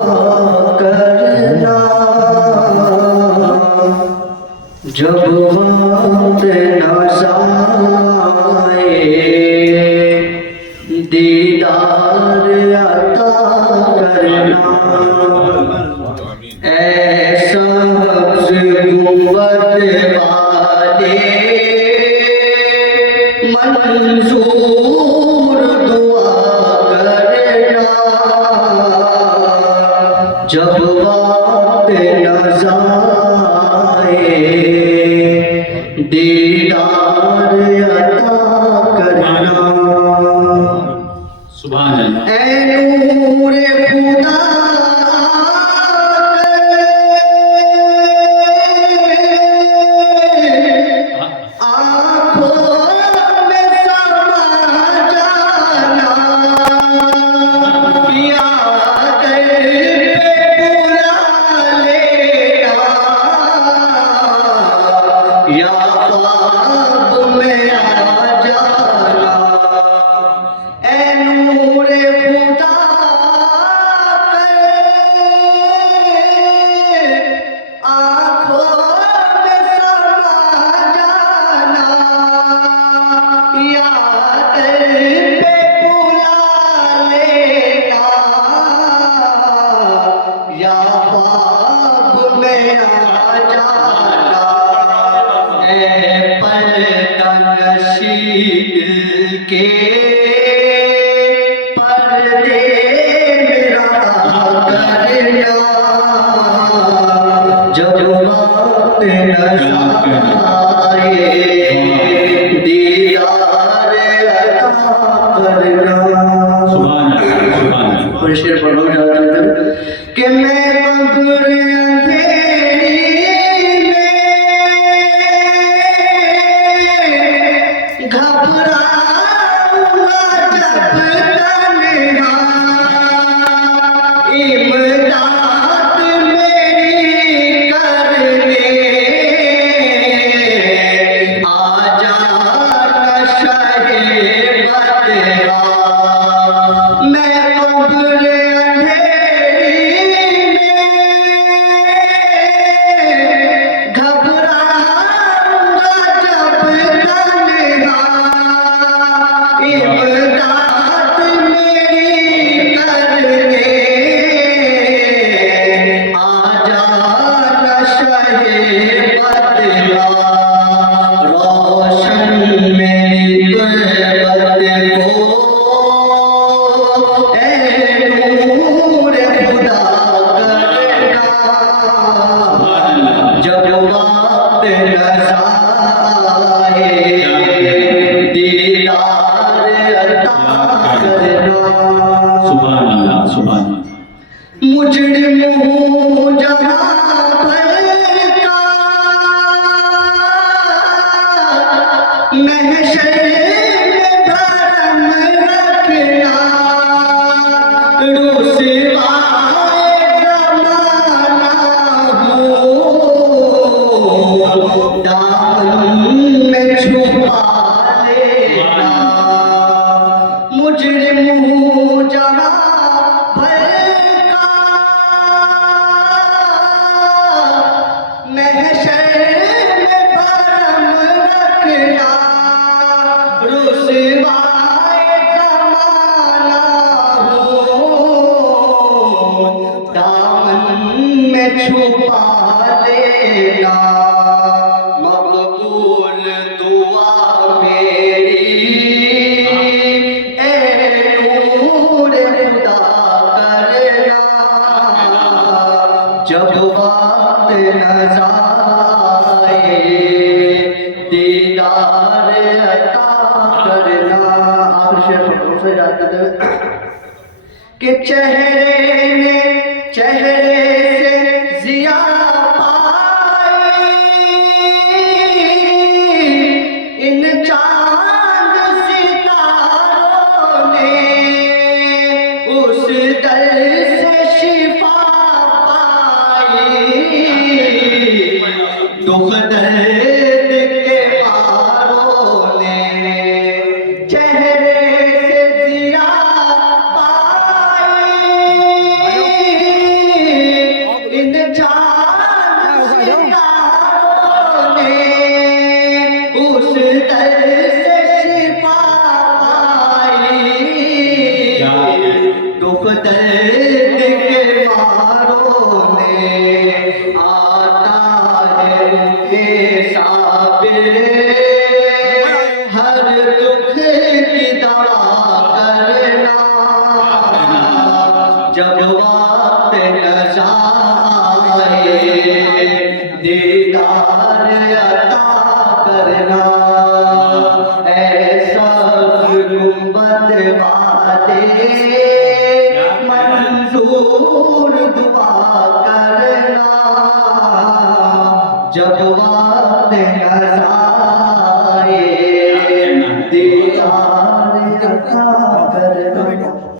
करना जब वक्त नज़ाए दीदार अता करना ऐसा गुंबद वाले मंजूर दुआ करना जब वक्त नज़ाए दीदार अता करना। सुभान अल्लाह। ऐ नूरे खुदा के पर्दे मेरा करना जब वक्त नज़ाए दीदार अता करना। सुभान अल्लाह। और शेर पढ़ो जाते कि मैं कब्र जब वक्त नज़ाए दीदार अता करना। आखिर शेर पढ़ो से जाते थे कि चेहरे ने चेहरे से जिया पाई इन चांद सितारों ने उस दर से शिफा दुख दर्द के पारों ने चेहरे से जिया पाई दर्द के मारों में आता है ये साबिर, हर दुख की दवा करना, जब वक्त नशा आए दीदार अता करना। ऐसा गुंबद वादे मंजूर दुआ करना, जब वक्त नशा आए दीदार अता करना।